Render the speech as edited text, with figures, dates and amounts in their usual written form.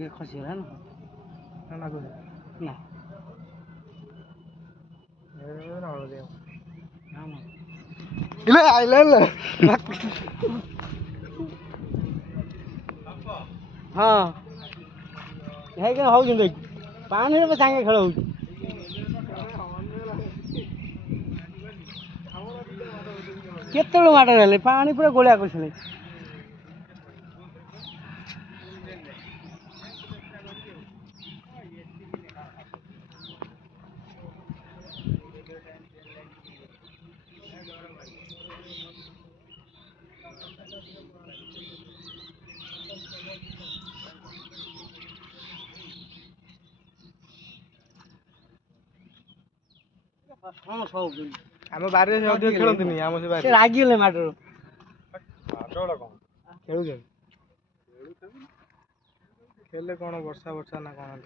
ये खसिला ना ना कुछ ना ये ना हो गया ना इले आइले ले हाँ है कि हो जिंदगी पानी में सांगे खेल हो केतलो माटर हेले पानी पूरा गोलिया करछले हाँ सब हम बारे से अधिक खेलते नहीं हम से बारे से रागी ले माटर माटोला कौन खेलु जे खेले कौन वर्षा वर्षा ना कौन